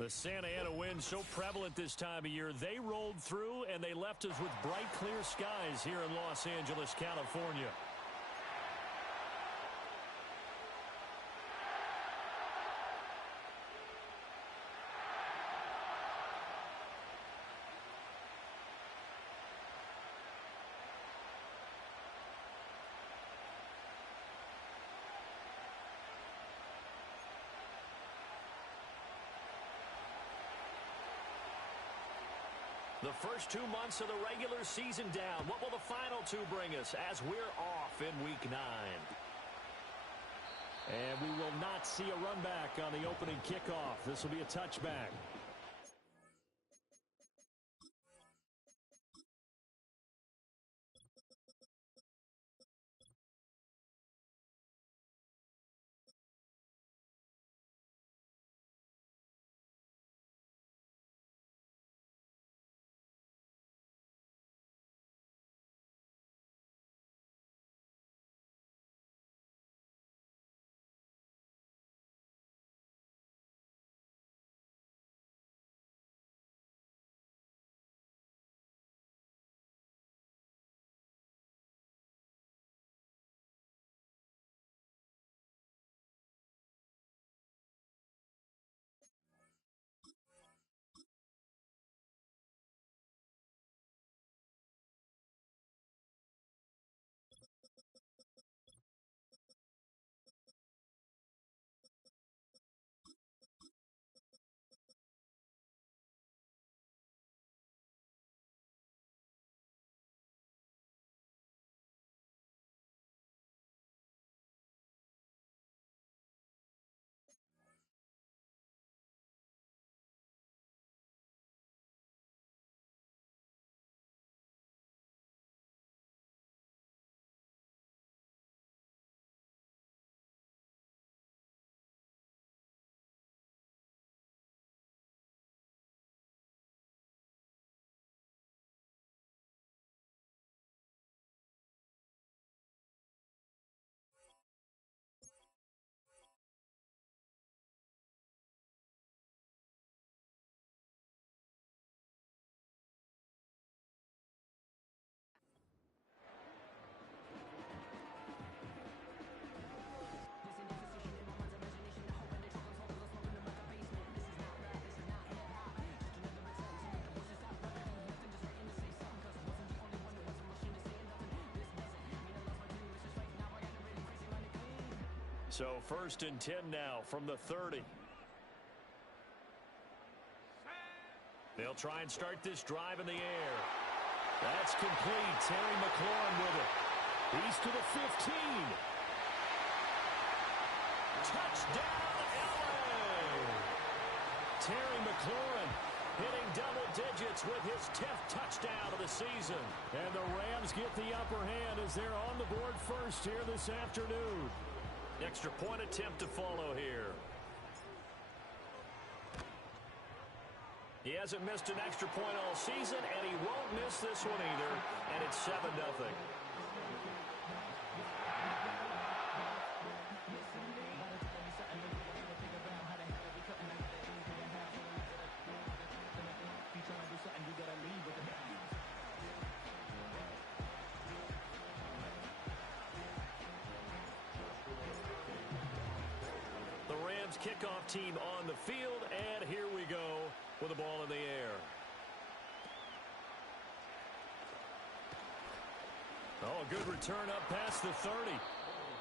The Santa Ana wind so prevalent this time of year. They rolled through, and they left us with bright, clear skies here in Los Angeles, California. The first 2 months of the regular season down. What will the final two bring us as we're off in Week 9? And we will not see a run back on the opening kickoff. This will be a touchback. So 1st and 10 now from the 30. They'll try and start this drive in the air. That's complete. Terry McLaurin with it. He's to the 15. Touchdown, LA! Terry McLaurin hitting double digits with his 10th touchdown of the season. And the Rams get the upper hand as they're on the board first here this afternoon. Extra point attempt to follow here. He hasn't missed an extra point all season, and he won't miss this one either. And it's 7-0. Kickoff team on the field, and here we go with the ball in the air. Oh, a good return up past the 30.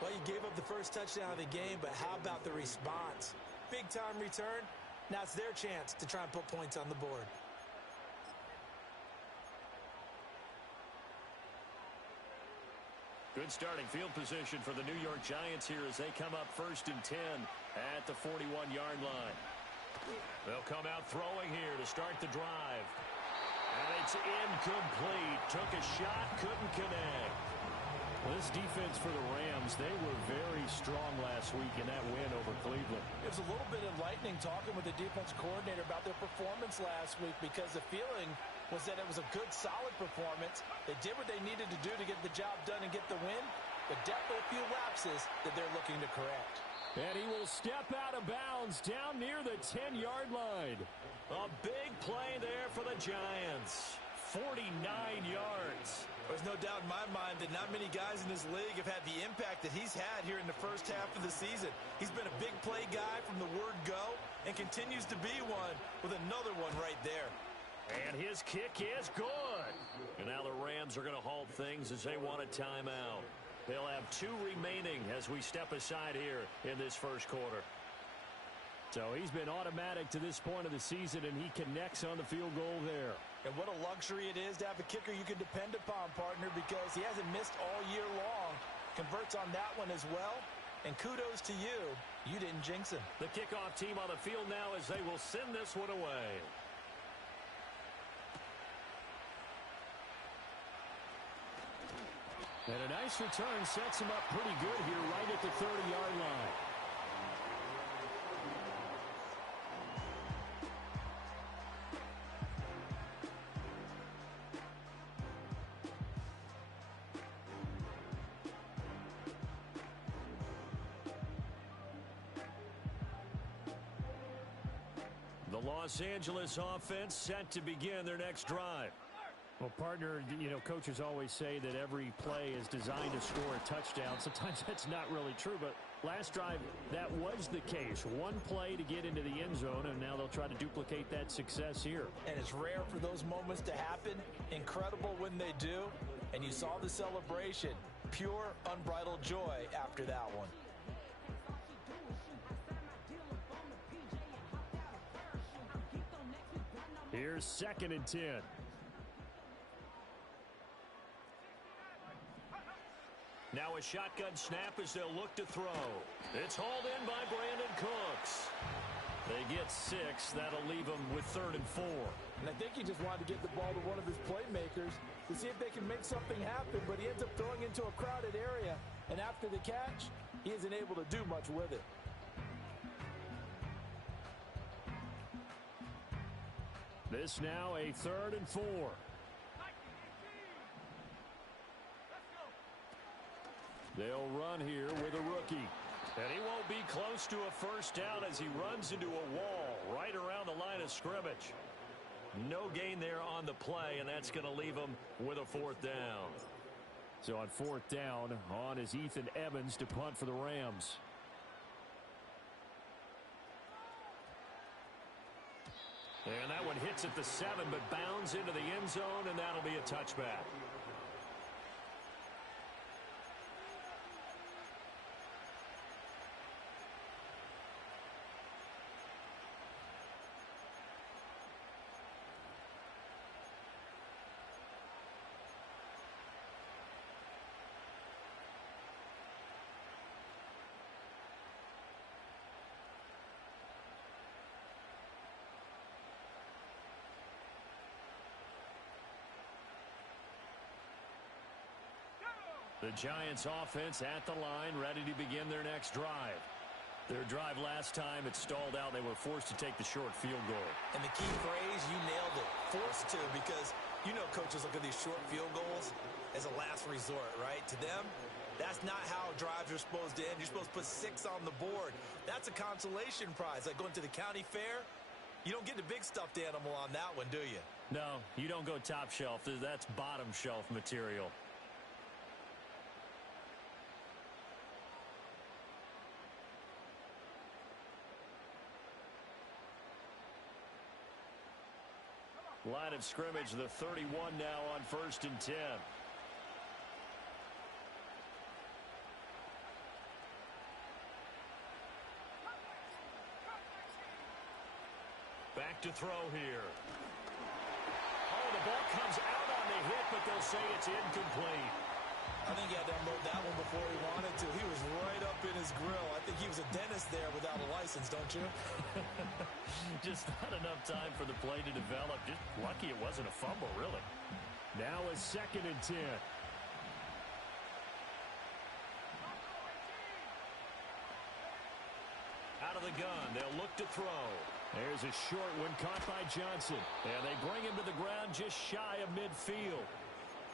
Well, you gave up the first touchdown of the game, but how about the response? Big-time return. Now it's their chance to try and put points on the board. Good starting field position for the New York Giants here as they come up 1st and 10 at the 41-yard line. They'll come out throwing here to start the drive. And it's incomplete. Took a shot, couldn't connect. Well, this defense for the Rams, they were very strong last week in that win over Cleveland. It was a little bit enlightening talking with the defense coordinator about their performance last week because the feeling was that it was a good, solid performance. They did what they needed to do to get the job done and get the win, but definitely a few lapses that they're looking to correct. And he will step out of bounds down near the 10-yard line. A big play there for the Giants. 49 yards. There's no doubt in my mind that not many guys in this league have had the impact that he's had here in the first half of the season. He's been a big play guy from the word go and continues to be one with another one right there. And his kick is good. And now the Rams are going to halt things as they want a timeout. They'll have 2 remaining as we step aside here in this first quarter. So he's been automatic to this point of the season, and he connects on the field goal there. And what a luxury it is to have a kicker you can depend upon, partner, because he hasn't missed all year long. Converts on that one as well. And kudos to you. You didn't jinx him. The kickoff team on the field now as they will send this one away. And a nice return sets him up pretty good here right at the 30-yard line. The Los Angeles offense set to begin their next drive. Well, partner, you know, coaches always say that every play is designed to score a touchdown. Sometimes that's not really true, but last drive, that was the case. One play to get into the end zone, and now they'll try to duplicate that success here. And it's rare for those moments to happen. Incredible when they do. And you saw the celebration. Pure, unbridled joy after that one. Here's 2nd and 10. Now a shotgun snap as they'll look to throw. It's hauled in by Brandon Cooks. They get 6. That'll leave them with 3rd and 4. And I think he just wanted to get the ball to one of his playmakers to see if they can make something happen, but he ends up throwing into a crowded area. And after the catch, he isn't able to do much with it. This now a 3rd and 4. They'll run here with a rookie. And he won't be close to a first down as he runs into a wall right around the line of scrimmage. No gain there on the play, and that's going to leave him with a 4th down. So on 4th down, on is Ethan Evans to punt for the Rams. And that one hits at the 7, but bounds into the end zone, and that'll be a touchback. The Giants offense at the line, ready to begin their next drive. Their drive last time, it stalled out. They were forced to take the short field goal. And the key phrase, you nailed it. Forced to, because you know coaches look at these short field goals as a last resort, right? To them, that's not how drives are supposed to end. You're supposed to put 6 on the board. That's a consolation prize. Like going to the county fair, you don't get the big stuffed animal on that one, do you? No, you don't go top shelf. That's bottom shelf material. Line of scrimmage, the 31 now on 1st and 10. Back to throw here. Oh, the ball comes out on the hit, but they'll say it's incomplete. I think he had to unload that one before he wanted to. He was right up in his grill. I think he was a dentist there without a license, don't you? Just not enough time for the play to develop. Just lucky it wasn't a fumble, really. Now a 2nd and 10. Out of the gun, they'll look to throw. There's a short one caught by Johnson. And they bring him to the ground just shy of midfield.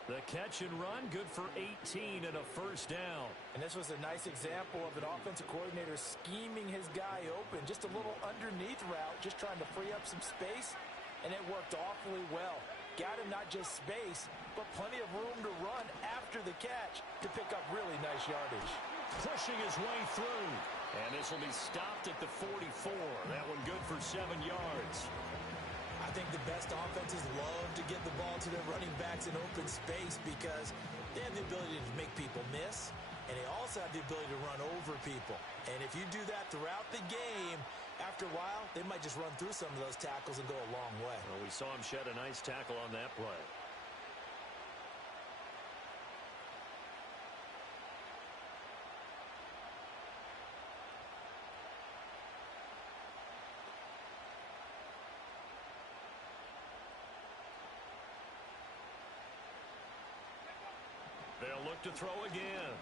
The catch and run, good for 18 and a first down. And this was a nice example of an offensive coordinator scheming his guy open. Just a little underneath route, just trying to free up some space, and it worked awfully well. Got him not just space, but plenty of room to run after the catch to pick up really nice yardage. Pushing his way through. And this will be stopped at the 44. That one good for 7 yards. I think the best offenses love to get the ball to their running backs in open space because they have the ability to make people miss, and they also have the ability to run over people. And if you do that throughout the game, after a while, they might just run through some of those tackles and go a long way. Well, we saw him shed a nice tackle on that play. They'll look to throw again.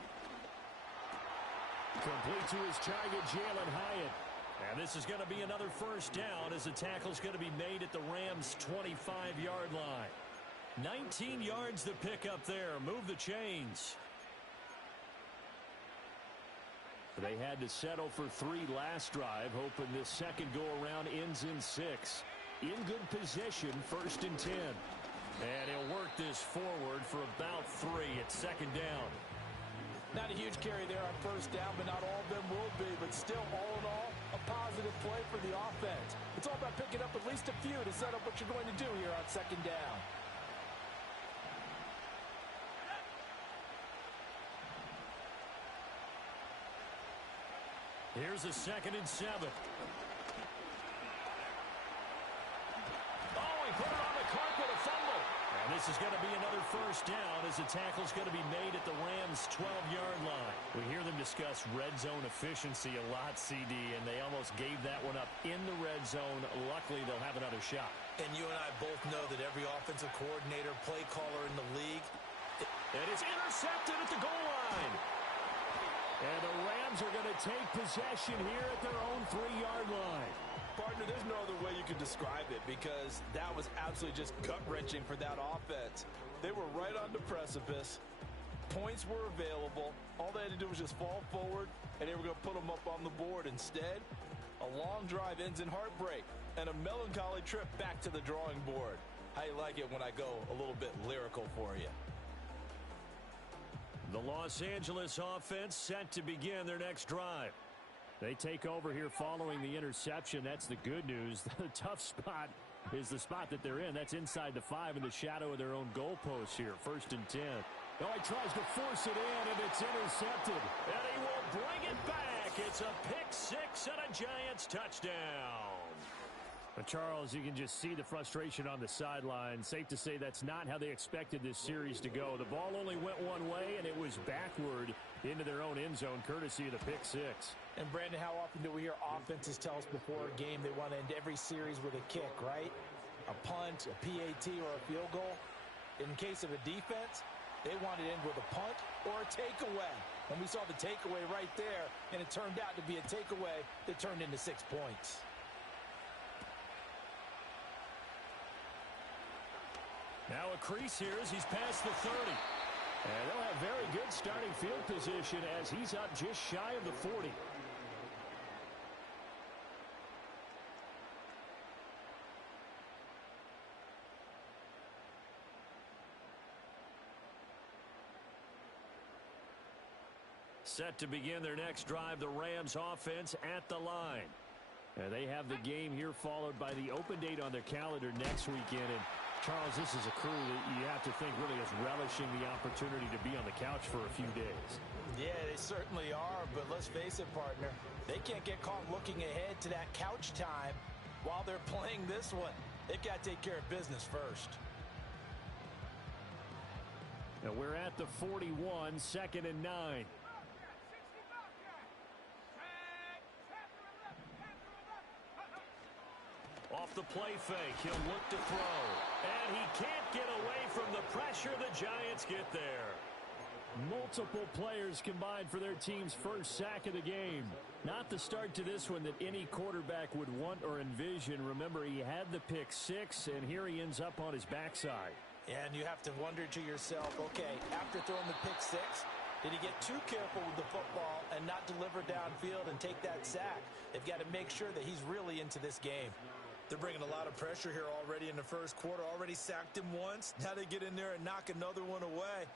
Complete to his target, Jalen Hyatt. And this is going to be another first down as the tackle's going to be made at the Rams' 25-yard line. 19 yards to pick up there. Move the chains. They had to settle for 3 last drive, hoping this second go-around ends in 6. In good position, 1st and 10. And he'll work this forward for about 3 at second down. Not a huge carry there on first down, but not all of them will be. But still, all in all, a positive play for the offense. It's all about picking up at least a few to set up what you're going to do here on second down. Here's a 2nd and 7. Oh, he put it on the carpet, a fumble. And this is going to be another first down as the tackle's going to be made at the Rams' 12-yard line. We hear them discuss red zone efficiency a lot, CD, and they almost gave that one up in the red zone. Luckily, they'll have another shot. And you and I both know that every offensive coordinator, play caller in the league. And it's intercepted at the goal line. And the Rams are going to take possession here at their own 3-yard line. Partner, there's no other way you could describe it because that was absolutely just gut-wrenching for that offense. They were right on the precipice. Points were available. All they had to do was just fall forward, and they were going to put them up on the board. Instead, a long drive ends in heartbreak and a melancholy trip back to the drawing board. How you like it when I go a little bit lyrical for you? The Los Angeles offense set to begin their next drive. They take over here following the interception. That's the good news. The tough spot is the spot that they're in. That's inside the 5 in the shadow of their own goalpost here. 1st and 10. Oh, he tries to force it in, and it's intercepted. And he will bring it back. It's a pick 6 and a Giants touchdown. But Charles, you can just see the frustration on the sideline. Safe to say that's not how they expected this series to go. The ball only went one way, and it was backward into their own end zone, courtesy of the pick 6. And, Brandon, how often do we hear offenses tell us before a game they want to end every series with a kick, right? A punt, a PAT, or a field goal. In case of a defense, they want to end with a punt or a takeaway. And we saw the takeaway right there, and it turned out to be a takeaway that turned into 6 points. Now a crease here as he's past the 30. And they'll have very good starting field position as he's up just shy of the 40. Set to begin their next drive, the Rams offense at the line. And they have the game here followed by the open date on their calendar next weekend. And Charles, this is a crew that you have to think really is relishing the opportunity to be on the couch for a few days. Yeah, they certainly are, but let's face it, partner. They can't get caught looking ahead to that couch time while they're playing this one. They've got to take care of business first. Now we're at the 41, 2nd and 9. Off the play fake, he'll look to throw. And he can't get away from the pressure. The Giants get there. Multiple players combined for their team's first sack of the game. Not the start to this one that any quarterback would want or envision. Remember, he had the pick 6, and here he ends up on his backside. And you have to wonder to yourself, okay, after throwing the pick six, did he get too careful with the football and not deliver downfield and take that sack? They've got to make sure that he's really into this game. They're bringing a lot of pressure here already in the first quarter. Already sacked him once. Now they get in there and knock another one away.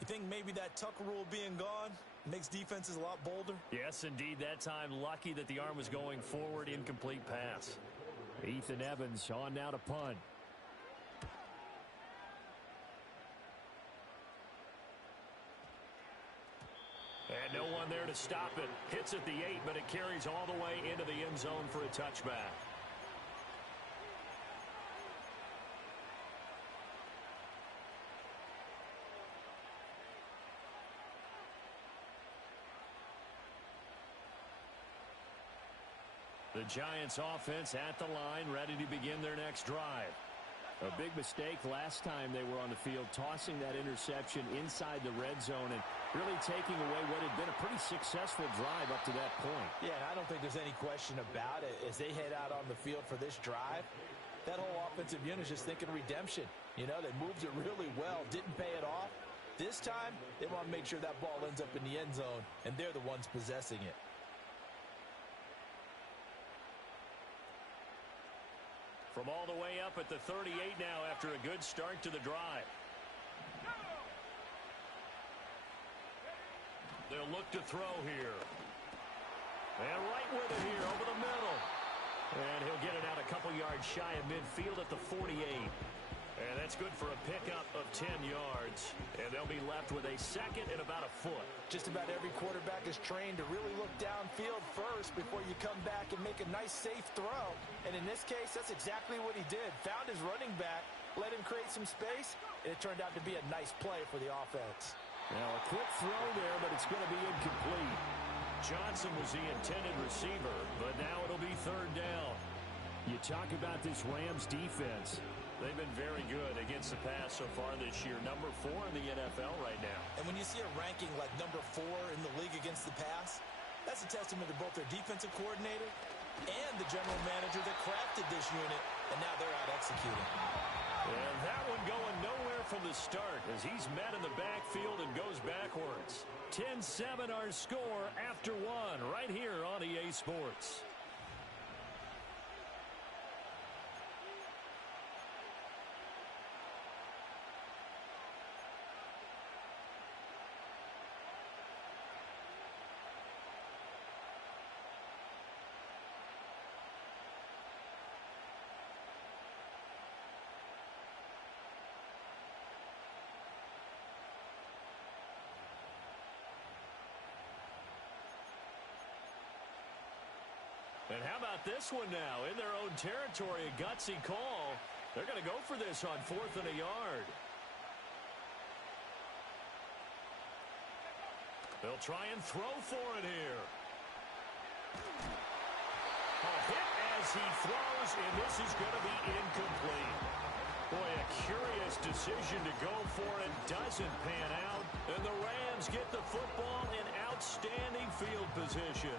You think maybe that Tucker rule being gone makes defenses a lot bolder? Yes, indeed. That time, lucky that the arm was going forward. Incomplete pass. Ethan Evans on now to punt. And no one there to stop it. Hits at the 8, but it carries all the way into the end zone for a touchback. The Giants offense at the line, ready to begin their next drive. A big mistake last time they were on the field, tossing that interception inside the red zone and really taking away what had been a pretty successful drive up to that point. Yeah, I don't think there's any question about it. As they head out on the field for this drive, that whole offensive unit is just thinking redemption. You know, they moved it really well, didn't pay it off. This time, they want to make sure that ball ends up in the end zone, and they're the ones possessing it. From all the way up at the 38 now after a good start to the drive. They'll look to throw here. And right with it here over the middle. And he'll get it out a couple yards shy of midfield at the 48. And that's good for a pickup of 10 yards. And they'll be left with a second and about a foot. Just about every quarterback is trained to really look downfield first before you come back and make a nice, safe throw. And in this case, that's exactly what he did. Found his running back, let him create some space, and it turned out to be a nice play for the offense. Now a quick throw there, but it's going to be incomplete. Johnson was the intended receiver, but now it'll be third down. You talk about this Rams defense. They've been very good against the pass so far this year. Number 4 in the NFL right now. And when you see a ranking like number 4 in the league against the pass, that's a testament to both their defensive coordinator and the general manager that crafted this unit, and now they're out executing. And that one going nowhere from the start as he's met in the backfield and goes backwards. 10-7 our score after one right here on EA Sports. And how about this one now? In their own territory, a gutsy call. They're going to go for this on 4th and a yard. They'll try and throw for it here. A hit as he throws, and this is going to be incomplete. Boy, a curious decision to go for it. Doesn't pan out. And the Rams get the football in outstanding field position.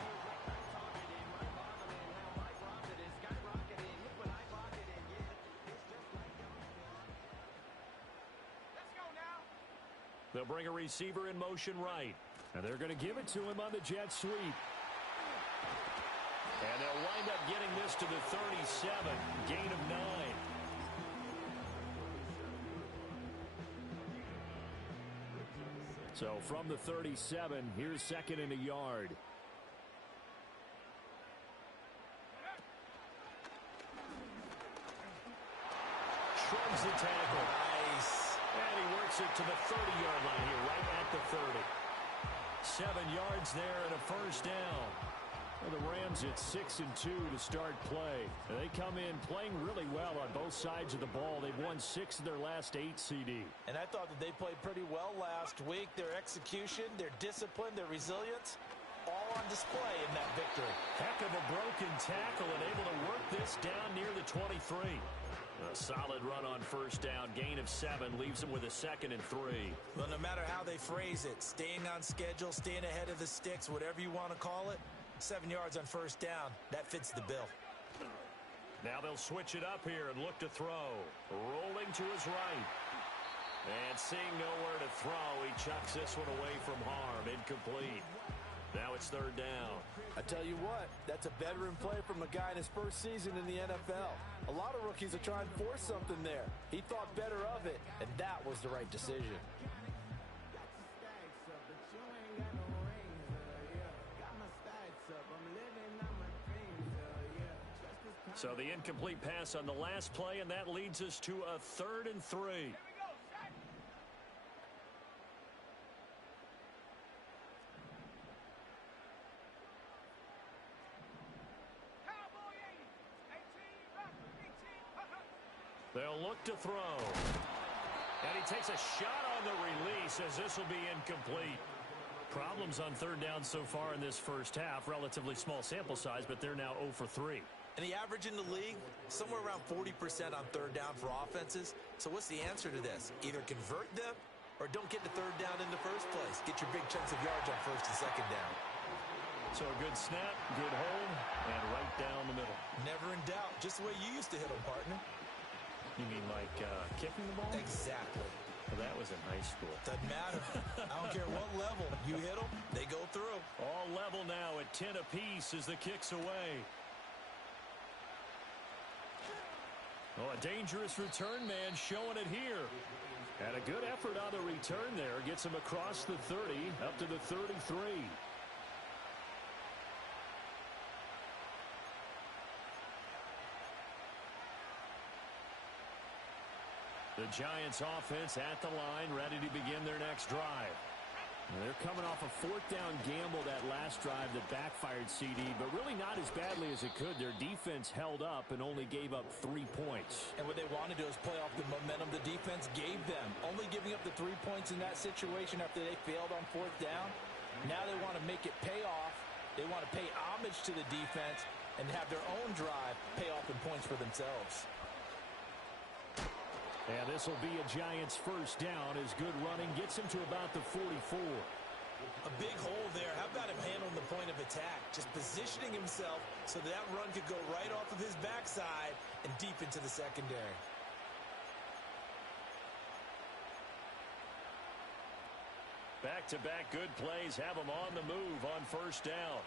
They'll bring a receiver in motion right. And they're going to give it to him on the jet sweep. And they'll wind up getting this to the 37. Gain of 9. So from the 37, here's second and a yard. Shrugs the tackle. Nice. And he works it to the 30-yard line here, right at the 30. 7 yards there and a first down. Well, the Rams at 6-2 to start play. They come in playing really well on both sides of the ball. They've won 6 of their last 8 CD. And I thought that they played pretty well last week. Their execution, their discipline, their resilience, all on display in that victory. Heck of a broken tackle and able to work this down near the 23. A solid run on first down. Gain of 7 leaves them with a 2nd and 3. Well, no matter how they phrase it, staying on schedule, staying ahead of the sticks, whatever you want to call it, 7 yards on first down, that fits the bill. Now they'll switch it up here and look to throw. Rolling to his right. And seeing nowhere to throw, he chucks this one away from harm. Incomplete. Now it's third down. I tell you what, that's a veteran play from a guy in his first season in the NFL. A lot of rookies will try and force something there. He thought better of it, and that was the right decision. So the incomplete pass on the last play, and that leads us to a 3rd and 3. They'll look to throw. And he takes a shot on the release as this will be incomplete. Problems on 3rd down so far in this first half. Relatively small sample size, but they're now 0 for 3. And the average in the league, somewhere around 40% on 3rd down for offenses. So what's the answer to this? Either convert them or don't get to 3rd down in the first place. Get your big chunks of yards on 1st and 2nd down. So a good snap, good hold, and right down the middle. Never in doubt. Just the way you used to hit them, partner. You mean like kicking the ball? Exactly. Well, that was in high school. Doesn't matter. I don't care what level. You hit them, they go through. All level now at 10 apiece as the kick's away. Oh, a dangerous return man showing it here. And a good effort on the return there. Gets him across the 30, up to the 33. The Giants offense at the line, ready to begin their next drive. They're coming off a 4th down gamble that last drive that backfired CD, but really not as badly as it could. Their defense held up and only gave up 3 points. And what they wanted to do is play off the momentum the defense gave them. Only giving up the 3 points in that situation after they failed on 4th down. Now they want to make it pay off. They want to pay homage to the defense and have their own drive pay off in points for themselves. And this will be a Giants 1st down as good running gets him to about the 44. A big hole there. How about him handling the point of attack? Just positioning himself so that run could go right off of his backside and deep into the secondary. Back-to-back good plays have him on the move on 1st down.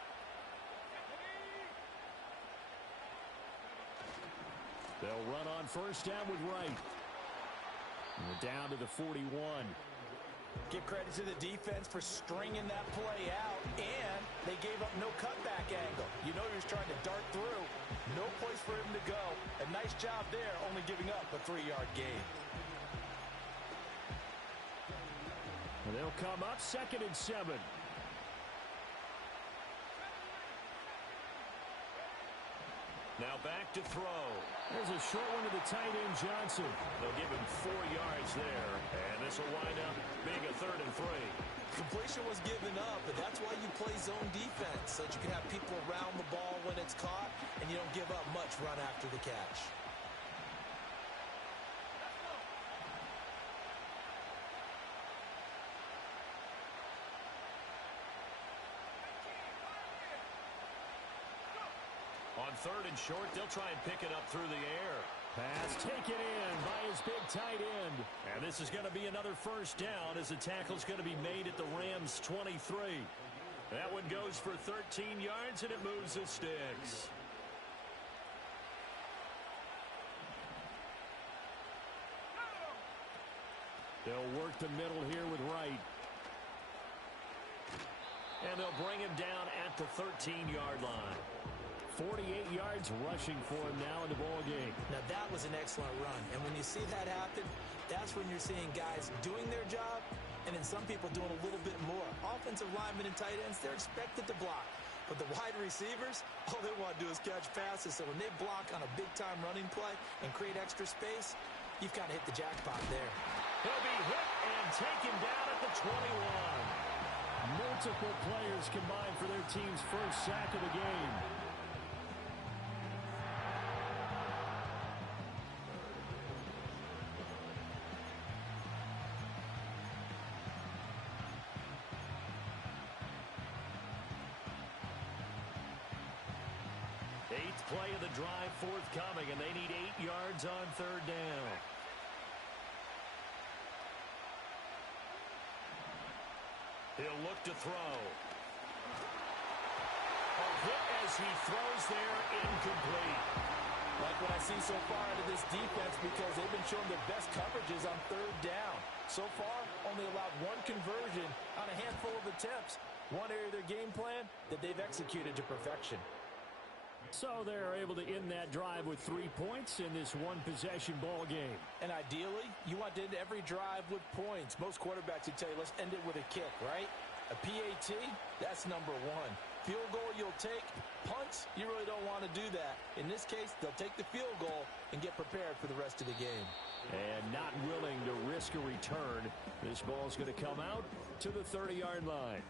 They'll run on 1st down with Wright. We're down to the 41. Give credit to the defense for stringing that play out, and they gave up no cutback angle. You know he was trying to dart through. No place for him to go. A nice job there, only giving up a 3-yard gain. And they'll come up 2nd and 7. Now back to throw. There's a short one to the tight end, Johnson. They'll give him 4 yards there, and this will wind up being a 3rd and 3. Completion was given up, but that's why you play zone defense, so that you can have people around the ball when it's caught, and you don't give up much run after the catch. On 3rd and short, they'll try and pick it up through the air. Pass taken in by his big tight end. And this is going to be another 1st down as the tackle's going to be made at the Rams' 23. That one goes for 13 yards, and it moves the sticks. They'll work the middle here with Wright. And they'll bring him down at the 13-yard line. 48 yards rushing for him now in the ball game. Now that was an excellent run, and when you see that happen, that's when you're seeing guys doing their job, and then some people doing a little bit more. Offensive linemen and tight ends, they're expected to block. But the wide receivers, all they want to do is catch passes. So when they block on a big-time running play and create extra space, you've kind of hit the jackpot there. He'll be hit and taken down at the 21. Multiple players combined for their team's first sack of the game. Eighth play of the drive forthcoming, and they need 8 yards on 3rd down. He'll look to throw. A hit as he throws there, incomplete. Like what I see so far out of this defense, because they've been showing their best coverages on third down. So far, only allowed one conversion on a handful of attempts. One area of their game plan that they've executed to perfection. So they're able to end that drive with 3 points in this one-possession ball game. And ideally, you want to end every drive with points. Most quarterbacks would tell you, let's end it with a kick, right? A PAT, that's number one. Field goal you'll take. Punts, you really don't want to do that. In this case, they'll take the field goal and get prepared for the rest of the game. And not willing to risk a return. This ball's going to come out to the 30-yard line.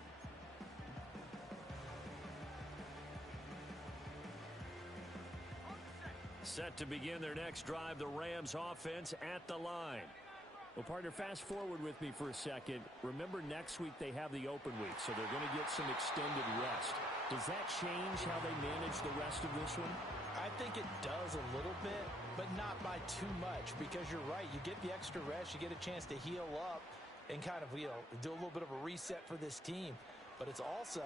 Set to begin their next drive, the Rams offense at the line. Well, partner, fast forward with me for a second. Remember, next week they have the open week, so they're going to get some extended rest. Does that change how they manage the rest of this one? I think it does a little bit, but not by too much, because you're right. You get the extra rest, you get a chance to heal up and kind of, do a little bit of a reset for this team. But it's also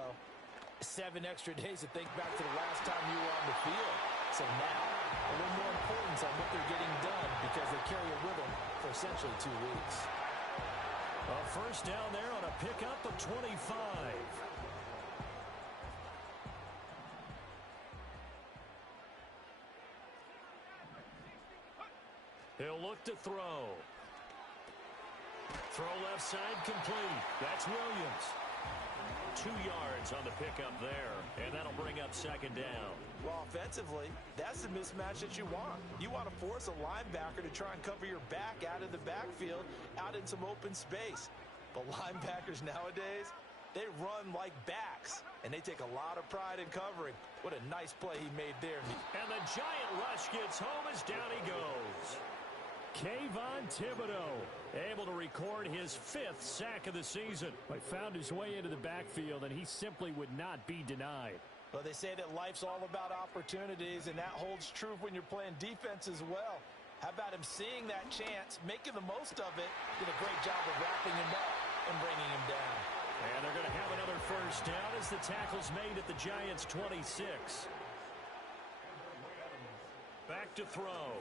7 extra days to think back to the last time you were on the field. So now, a little more importance on what they're getting done, because they carry it with them for essentially 2 weeks. A first down there on a pickup of 25. He'll look to throw. Throw left side complete. That's Williams. 2 yards on the pickup there, and that'll bring up second down. Well, offensively, that's the mismatch that you want. You want to force a linebacker to try and cover your back out of the backfield, out in some open space. But linebackers nowadays, they run like backs, and they take a lot of pride in covering. What a nice play he made there. And the giant rush gets home as down he goes. Kayvon Thibodeau able to record his 5th sack of the season. He found his way into the backfield, and he simply would not be denied. Well, they say that life's all about opportunities, and that holds true when you're playing defense as well. How about him seeing that chance, making the most of it, did a great job of wrapping him up and bringing him down. And they're going to have another first down as the tackle's made at the Giants' 26. Back to throw.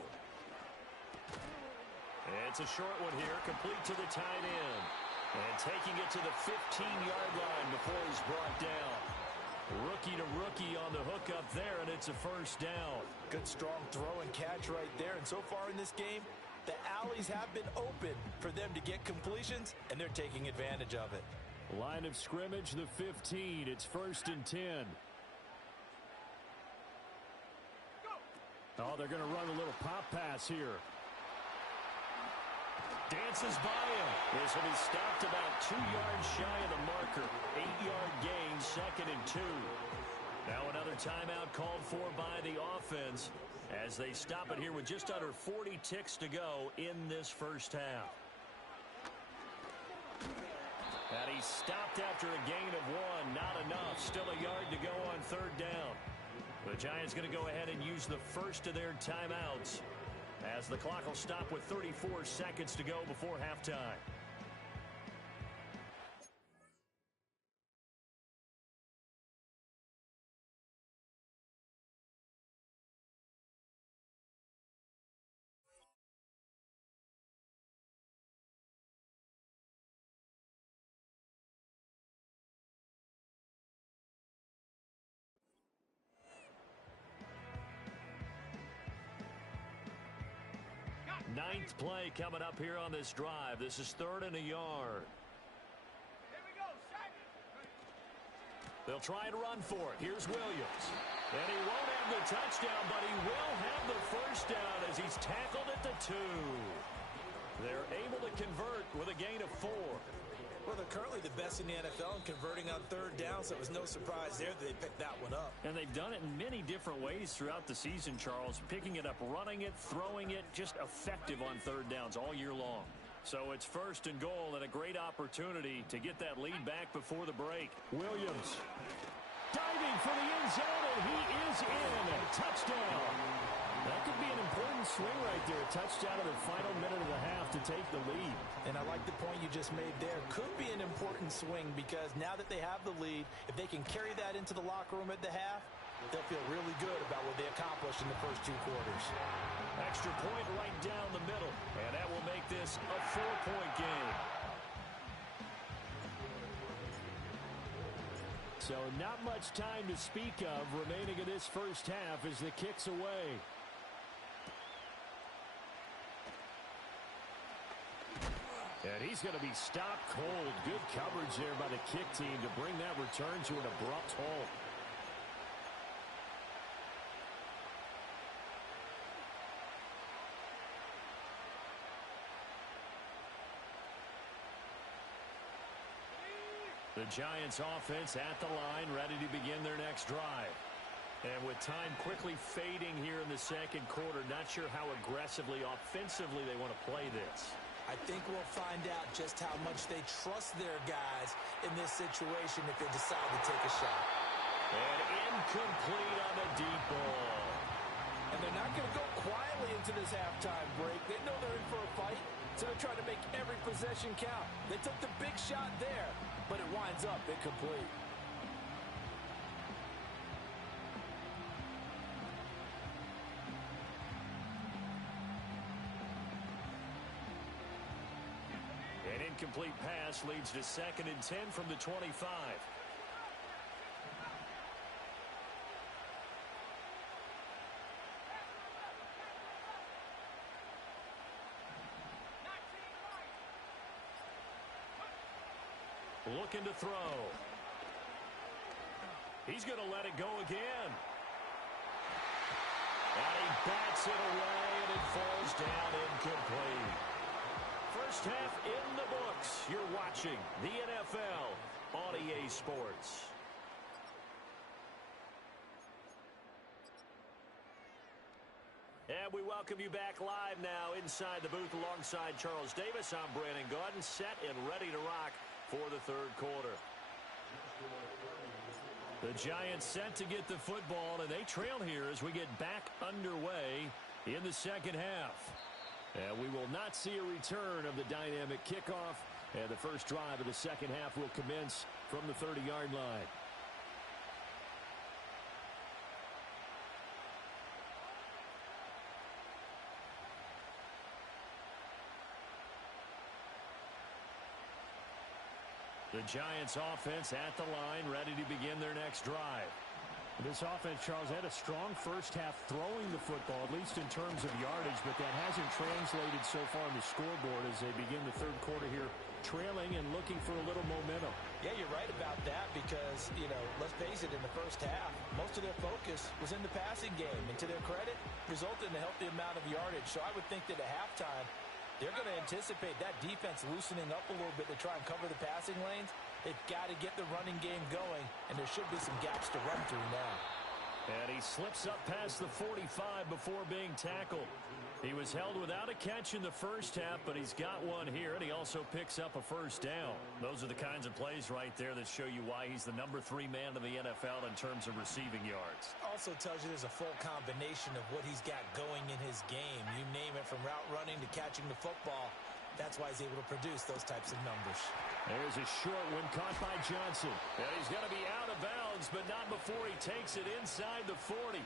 It's a short one here, complete to the tight end. And taking it to the 15-yard line before he's brought down. Rookie to rookie on the hookup there, and it's a first down. Good, strong throw and catch right there. And so far in this game, the alleys have been open for them to get completions, and they're taking advantage of it. Line of scrimmage, the 15. It's 1st and 10. Oh, they're going to run a little pop pass here. Dances by him. This will be stopped about 2 yards shy of the marker. 8-yard gain, 2nd and 2. Now another timeout called for by the offense as they stop it here with just under 40 ticks to go in this first half. And he stopped after a gain of 1. Not enough. Still a yard to go on 3rd down. The Giants going to go ahead and use the first of their timeouts, as the clock will stop with 34 seconds to go before halftime. Ninth play coming up here on this drive. This is 3rd and a yard. Here we go, They'll try and run for it. Here's Williams. And he won't have the touchdown, but he will have the first down as he's tackled at the 2. They're able to convert with a gain of 4. Well, they're currently the best in the NFL in converting on 3rd down, so it was no surprise there that they picked that one up. And they've done it in many different ways throughout the season, Charles. Picking it up, running it, throwing it, just effective on 3rd downs all year long. So it's 1st and goal and a great opportunity to get that lead back before the break. Williams diving for the end zone, and he is in. Touchdown. That could be an important swing right there. A touchdown in the final minute of the half to take the lead. And I like the point you just made there. Could be an important swing because now that they have the lead, if they can carry that into the locker room at the half, they'll feel really good about what they accomplished in the first 2 quarters. Extra point right down the middle. And that will make this a 4-point game. So not much time to speak of remaining in this first half as the kick's away. And he's going to be stopped cold. Good coverage there by the kick team to bring that return to an abrupt halt. The Giants offense at the line, ready to begin their next drive. And with time quickly fading here in the second quarter, not sure how aggressively, offensively they want to play this. I think we'll find out just how much they trust their guys in this situation if they decide to take a shot. And incomplete on the deep ball. And they're not going to go quietly into this halftime break. They know they're in for a fight, so they're trying to make every possession count. They took the big shot there, but it winds up incomplete. An incomplete pass leads to 2nd and 10 from the 25. Looking to throw. He's going to let it go again. And he bats it away, and it falls down incomplete. First half in the books. You're watching the NFL on EA Sports. And we welcome you back live now inside the booth alongside Charles Davis. I'm Brandon Gaudin, set and ready to rock for the third quarter. The Giants set to get the football, and they trail here as we get back underway in the second half. And we will not see a return of the dynamic kickoff, and the first drive of the second half will commence from the 30-yard line. The Giants offense at the line, ready to begin their next drive. This offense, Charles, had a strong first half throwing the football, at least in terms of yardage, but that hasn't translated so far on the scoreboard as they begin the third quarter here, trailing and looking for a little momentum. Yeah, you're right about that because, let's face it, in the first half, most of their focus was in the passing game. And to their credit, resulted in a healthy amount of yardage. So I would think that at halftime, they're going to anticipate that defense loosening up a little bit to try and cover the passing lanes. They've got to get the running game going, and there should be some gaps to run through now. And he slips up past the 45 before being tackled. He was held without a catch in the first half, but he's got one here, and he also picks up a first down. Those are the kinds of plays right there that show you why he's the number 3 man in the NFL in terms of receiving yards. Also tells you there's a full combination of what he's got going in his game. You name it, from route running to catching the football. That's why he's able to produce those types of numbers. There's a short one caught by Johnson. And he's going to be out of bounds, but not before he takes it inside the 40.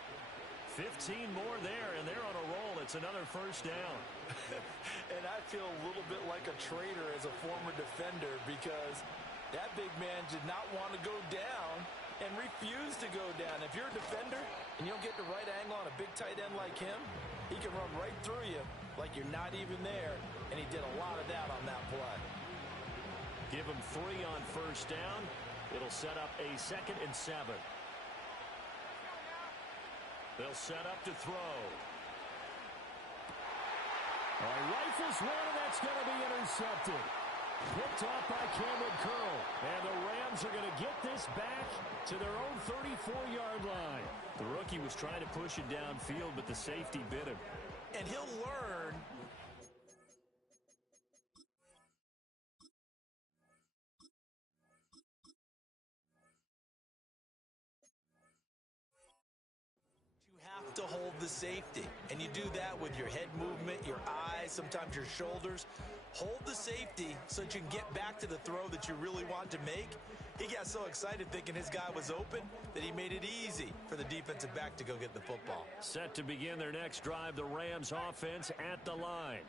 15 more there, and they're on a roll. It's another first down. And I feel a little bit like a traitor as a former defender because that big man did not want to go down and refused to go down. If you're a defender and you don't get the right angle on a big tight end like him, he can run right through you like you're not even there, and he did a lot of that on that play. Give him 3 on first down. It'll set up a 2nd and 7. They'll set up to throw. Rifles one, and that's going to be intercepted. Picked off by Cameron Curl. And the Rams are going to get this back to their own 34-yard line. The rookie was trying to push it downfield, but the safety bit him. And he'll learn. You have to hold the safety. And you do that with your head movement, your eyes, sometimes your shoulders. Hold the safety so that you can get back to the throw that you really want to make. He got so excited thinking his guy was open that he made it easy for the defensive back to go get the football. Set to begin their next drive, the Rams offense at the line.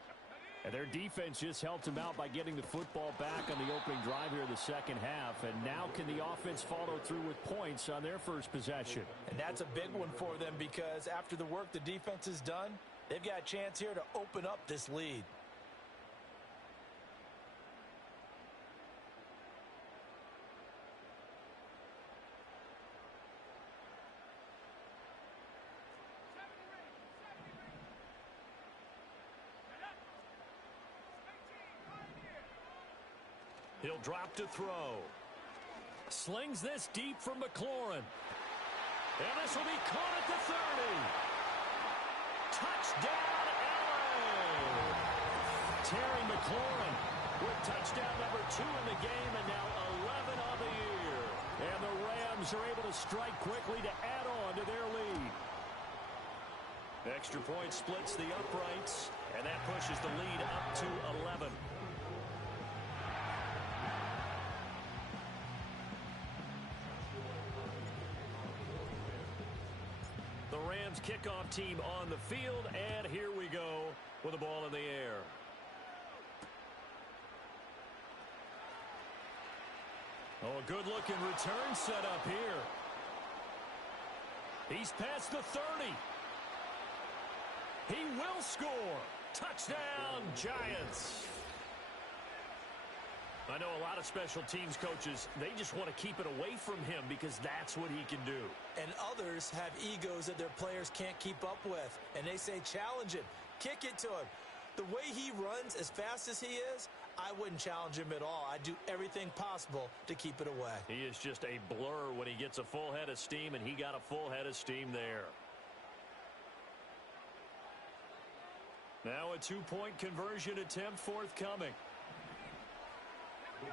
And their defense just helped them out by getting the football back on the opening drive here in the second half. And now can the offense follow through with points on their first possession? And that's a big one for them because after the work the defense has done, they've got a chance here to open up this lead. He'll drop to throw. Slings this deep from McLaurin. And this will be caught at the 30. Touchdown, LA! Terry McLaurin with touchdown number 2 in the game and now 11 on the year. And the Rams are able to strike quickly to add on to their lead. Extra point splits the uprights, and that pushes the lead up to 11. The Rams kickoff team on the field, and here we go with the ball in the air. Oh, a good-looking return set up here. He's past the 30. He will score. Touchdown, Giants. I know a lot of special teams coaches, they just want to keep it away from him because that's what he can do. And others have egos that their players can't keep up with. And they say, challenge him. Kick it to him. The way he runs as fast as he is, I wouldn't challenge him at all. I'd do everything possible to keep it away. He is just a blur when he gets a full head of steam, and he got a full head of steam there. Now a two-point conversion attempt forthcoming. I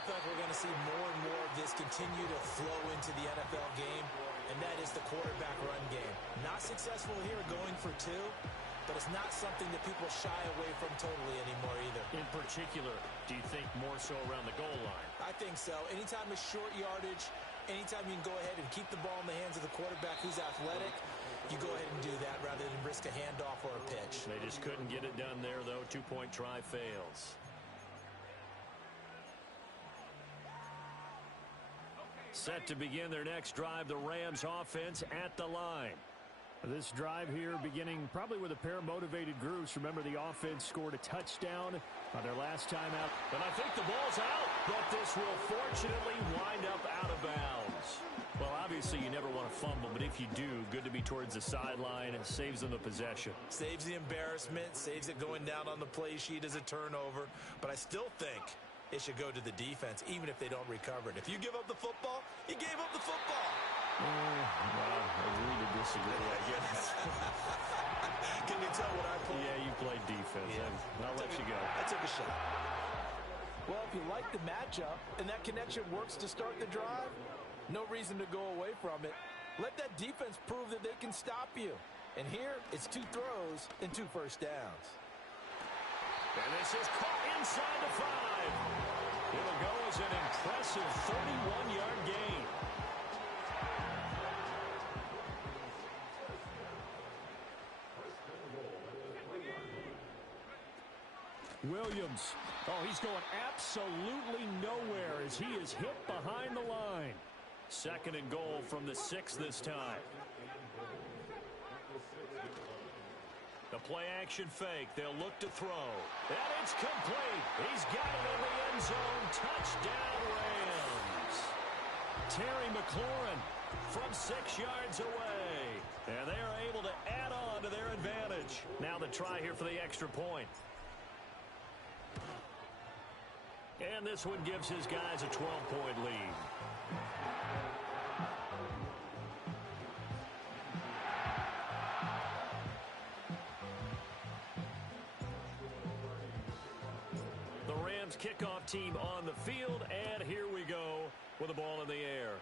feel like we're going to see more and more of this continue to flow into the NFL game, and that is the quarterback run game. Not successful here going for 2, but it's not something that people shy away from totally anymore either. In particular, do you think more so around the goal line? I think so. Anytime it's short yardage, anytime you can go ahead and keep the ball in the hands of the quarterback who's athletic, you go ahead and do that rather than risk a handoff or a pitch. They just couldn't get it done there, though. Two-point try fails. Set to begin their next drive, the Rams offense at the line. This drive here beginning probably with a pair of motivated groups. Remember, the offense scored a touchdown on their last time out. And I think the ball's out, but this will fortunately wind up out of bounds. Well, obviously, you never want to fumble, but if you do, good to be towards the sideline. It saves them the possession. Saves the embarrassment, saves it going down on the play sheet as a turnover. But I still think it should go to the defense, even if they don't recover it. If you give up the football, you gave up the football. Well, agree to disagree, I guess. Can you tell what I pulled? Yeah, you played defense. Yeah. I'll let you go. I took a shot. Well, if you like the matchup and that connection works to start the drive, no reason to go away from it. Let that defense prove that they can stop you. And here, it's 2 throws and 2 first downs. And this is caught inside the 5. It'll go as an impressive 31-yard gain. Williams. Oh, he's going absolutely nowhere as he is hit behind the line. 2nd and goal from the 6 this time. The play-action fake. They'll look to throw. And it's complete. He's got it in the end zone. Touchdown, Rams. Terry McLaurin from 6 yards away. And they are able to add on to their advantage. Now the try here for the extra point. And this one gives his guys a 12-point lead. The Rams kickoff team on the field, and here we go with the ball in the air.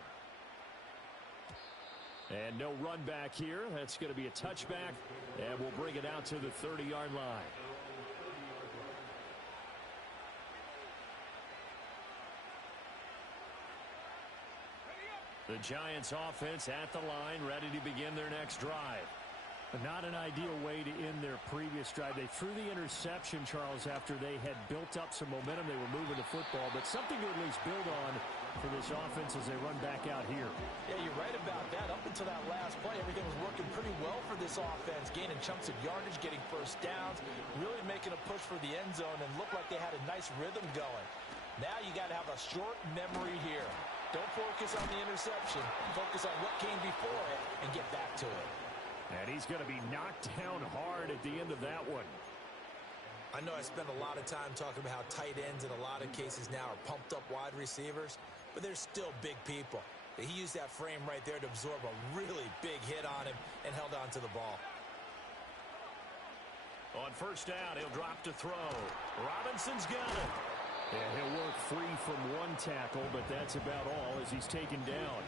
And no run back here. That's going to be a touchback, and we'll bring it out to the 30-yard line. The Giants offense at the line, ready to begin their next drive. Not an ideal way to end their previous drive. They threw the interception, Charles, after they had built up some momentum. They were moving the football, but something to at least build on for this offense as they run back out here. Yeah, you're right about that. Up until that last play, everything was working pretty well for this offense, gaining chunks of yardage, getting first downs, really making a push for the end zone, and looked like they had a nice rhythm going. Now you got to have a short memory here. Don't focus on the interception. Focus on what came before it and get back to it. And he's going to be knocked down hard at the end of that one. I know I spend a lot of time talking about how tight ends in a lot of cases now are pumped up wide receivers, but they're still big people. He used that frame right there to absorb a really big hit on him and held on to the ball. On first down, he'll drop to throw. Robinson's got it. And he'll work free from one tackle, but that's about all as he's taken down.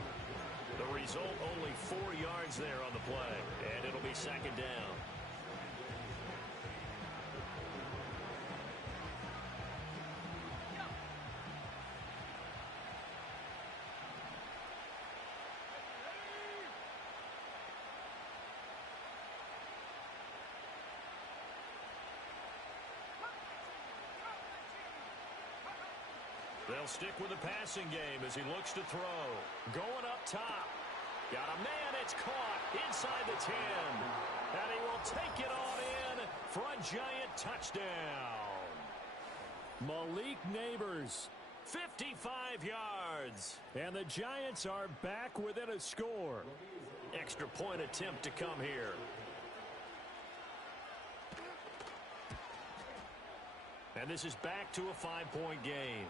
The result, only 4 yards there on the play, and it'll be second down. They'll stick with the passing game as he looks to throw. Going up top. Got a man, it's caught inside the 10. And he will take it on in for a Giant touchdown. Malik Neighbors, 55 yards. And the Giants are back within a score. Extra point attempt to come here. And this is back to a 5-point game.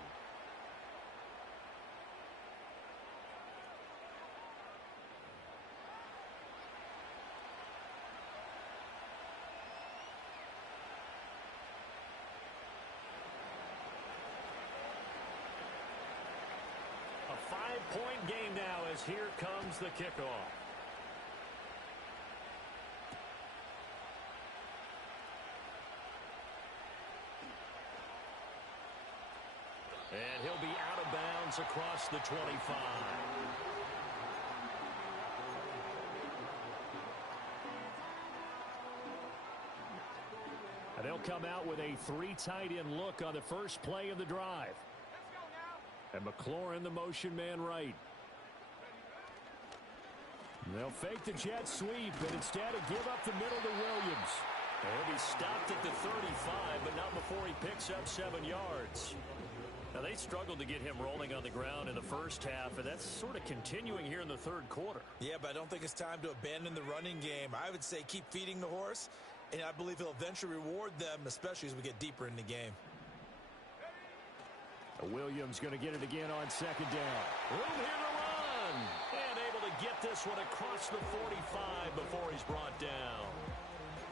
A 5-point game now as here comes the kickoff. And he'll be out of bounds across the 25. And they'll come out with a 3 tight end look on the first play of the drive. And McLaurin, the motion man right. They'll fake the jet sweep, and instead give up the middle to Williams. And he'll be stopped at the 35, but not before he picks up 7 yards. Now, they struggled to get him rolling on the ground in the first half, and that's sort of continuing here in the third quarter. Yeah, but I don't think it's time to abandon the running game. I would say keep feeding the horse, and I believe he'll eventually reward them, especially as we get deeper in the game. Williams going to get it again on second down. Room here to run. And able to get this one across the 45 before he's brought down.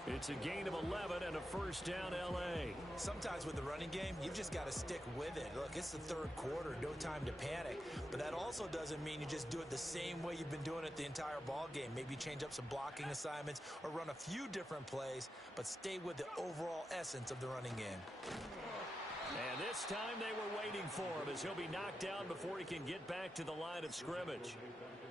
It's a gain of 11 and a first down, L.A. Sometimes with the running game, you've just got to stick with it. Look, it's the third quarter, no time to panic. But that also doesn't mean you just do it the same way you've been doing it the entire ball game. Maybe change up some blocking assignments or run a few different plays, but stay with the overall essence of the running game. And this time they were waiting for him as he'll be knocked down before he can get back to the line of scrimmage.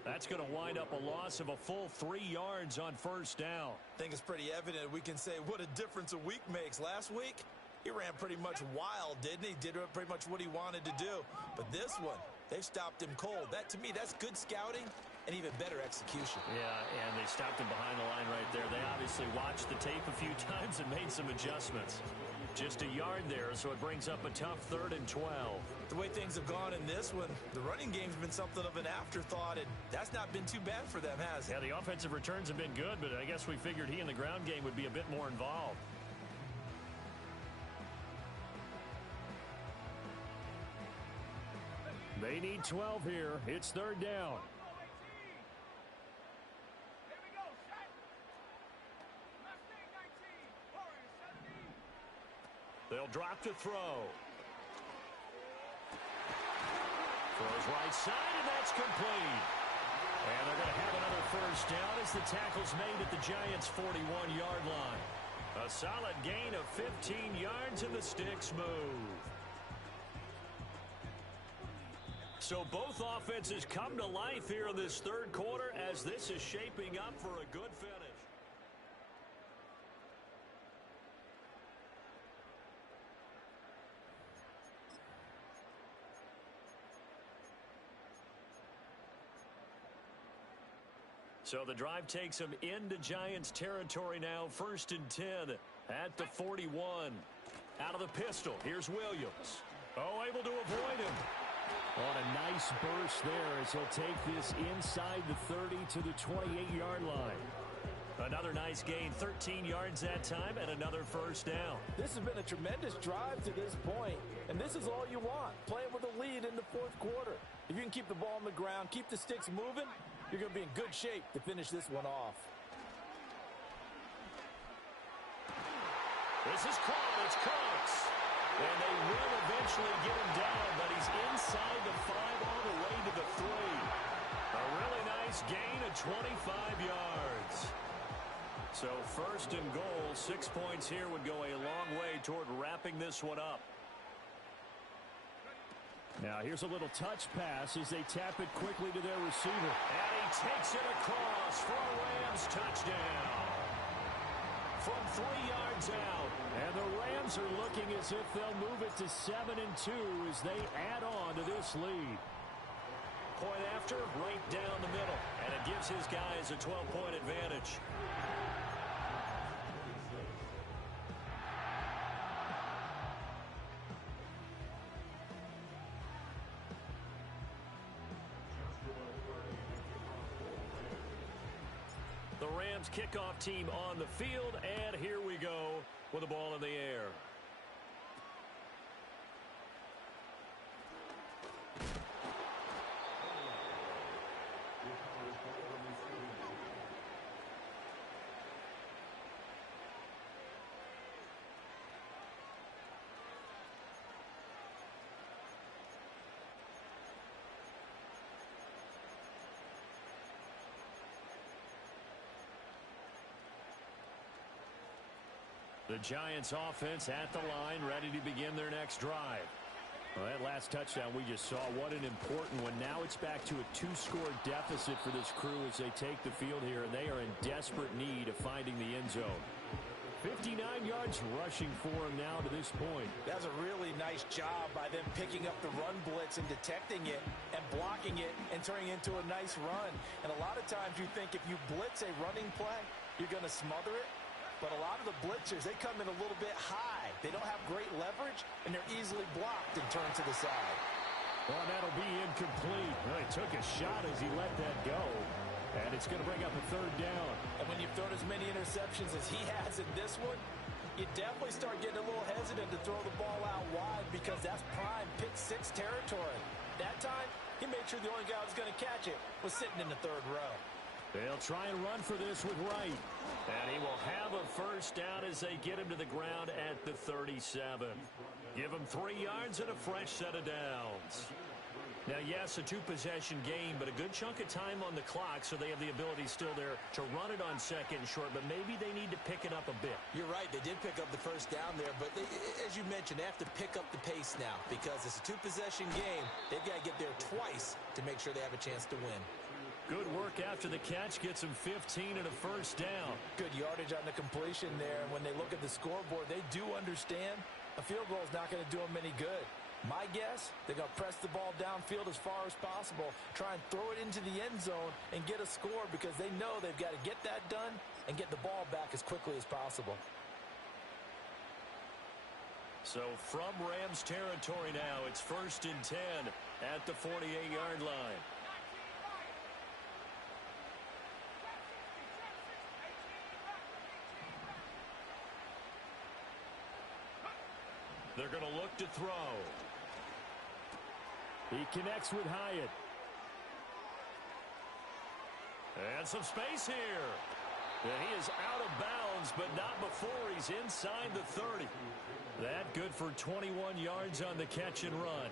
That's going to wind up a loss of a full 3 yards on first down. I think it's pretty evident we can say what a difference a week makes. Last week, he ran pretty much wild, didn't he? Did pretty much what he wanted to do. But this one, they've stopped him cold. That, to me, that's good scouting and even better execution. Yeah, and they stopped him behind the line right there. They obviously watched the tape a few times and made some adjustments. Just a yard there, so it brings up a tough 3rd and 12. The way things have gone in this one, the running game's been something of an afterthought, and that's not been too bad for them, has it? Yeah, the offensive returns have been good, but I guess we figured he in the ground game would be a bit more involved. They need 12 here. It's 3rd down. They'll drop to throw. Throws right side, and that's complete. And they're going to have another first down as the tackle's made at the Giants' 41-yard line. A solid gain of 15 yards and the sticks move. So both offenses come to life here in this third quarter as this is shaping up for a good finish. So the drive takes them into Giants territory now, 1st and 10 at the 41. Out of the pistol, here's Williams. Oh, able to avoid him. On a nice burst there as he'll take this inside the 30 to the 28-yard line. Another nice gain, 13 yards that time, and another first down. This has been a tremendous drive to this point, and this is all you want, playing with a lead in the fourth quarter. If you can keep the ball on the ground, keep the sticks moving, you're going to be in good shape to finish this one off. This is caught. It's Cooks. And they will eventually get him down, but he's inside the 5 all the way to the 3. A really nice gain of 25 yards. So 1st and goal, 6 points here would go a long way toward wrapping this one up. Now here's a little touch pass as they tap it quickly to their receiver. And he takes it across for a Rams touchdown. From 3 yards out. And the Rams are looking as if they'll move it to 7-2 as they add on to this lead. Point after, right down the middle. And it gives his guys a 12-point advantage. The Rams kickoff team on the field, and here we go with the ball in the air. The Giants offense at the line, ready to begin their next drive. Well, that last touchdown we just saw, what an important one. Now it's back to a 2-score deficit for this crew as they take the field here, and they are in desperate need of finding the end zone. 59 yards rushing for him now to this point. That's a really nice job by them picking up the run blitz and detecting it and blocking it and turning it into a nice run. And a lot of times you think if you blitz a running play, you're going to smother it. But a lot of the blitzers, they come in a little bit high. They don't have great leverage, and they're easily blocked and turned to the side. Well, that'll be incomplete. Well, he took a shot as he let that go. And it's going to bring up a 3rd down. And when you've thrown as many interceptions as he has in this one, you definitely start getting a little hesitant to throw the ball out wide because that's prime pick-6 territory. That time, he made sure the only guy who was going to catch it was sitting in the 3rd row. They'll try and run for this with Wright. And he will have a first down as they get him to the ground at the 37. Give him 3 yards and a fresh set of downs. Now, yes, a 2-possession game, but a good chunk of time on the clock, so they have the ability still there to run it on 2nd and short, but maybe they need to pick it up a bit. You're right. They did pick up the first down there, but as you mentioned, they have to pick up the pace now because it's a 2-possession game. They've got to get there twice to make sure they have a chance to win. Good work after the catch. Gets him 15 and a first down. Good yardage on the completion there. And when they look at the scoreboard, they do understand a field goal is not going to do them any good. My guess, they're going to press the ball downfield as far as possible, try and throw it into the end zone and get a score because they know they've got to get that done and get the ball back as quickly as possible. So from Rams territory now, it's 1st and 10 at the 48-yard line. They're going to look to throw. He connects with Hyatt. And some space here. And he is out of bounds, but not before he's inside the 30. That good for 21 yards on the catch and run.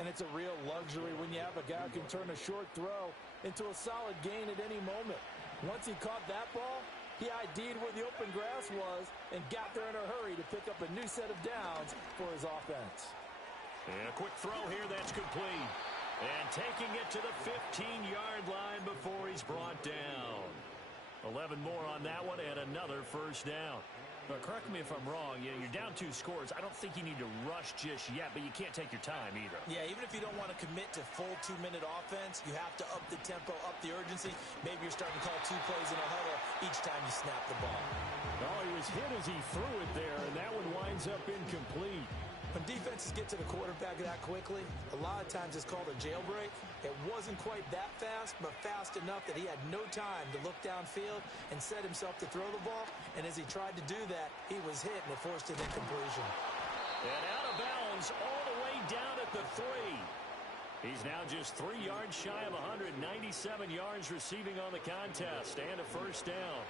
And it's a real luxury when you have a guy who can turn a short throw into a solid gain at any moment. Once he caught that ball, he ID'd where the open grass was and got there in a hurry to pick up a new set of downs for his offense. And a quick throw here, that's complete. And taking it to the 15-yard line before he's brought down. 11 more on that one and another first down. But correct me if I'm wrong, you're down 2 scores. I don't think you need to rush just yet, but you can't take your time either. Yeah, even if you don't want to commit to full 2-minute offense, you have to up the tempo, up the urgency. Maybe you're starting to call 2 plays in a huddle each time you snap the ball. Oh, he was hit as he threw it there, and that one winds up incomplete. When defenses get to the quarterback that quickly, a lot of times it's called a jailbreak. It wasn't quite that fast, but fast enough that he had no time to look downfield and set himself to throw the ball. And as he tried to do that, he was hit, and it forced an incompletion. And out of bounds all the way down at the 3. He's now just 3 yards shy of 197 yards receiving on the contest and a first down.